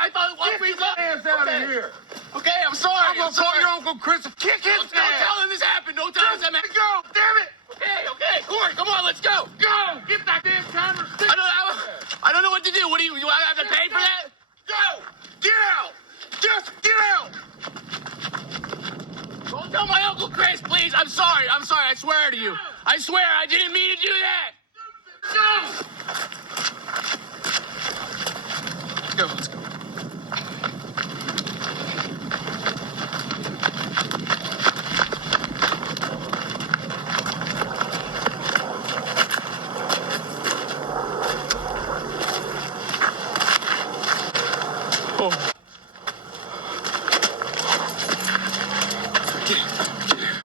I thought one Get please. your ass out of here. Okay, I'm sorry. I'm gonna call your Uncle Chris and kick his Don't tell ass. him this happened. Don't tell him this happened. Go, damn it. Okay, Corey, come on, let's go. Go, get that damn camera. I don't know what to do. What do you I have to pay for that? Go, get out. Just get out. Don't tell my Uncle Chris, please. I'm sorry. I swear to you. I swear, I didn't mean to do that. Go. Let's go. Oh.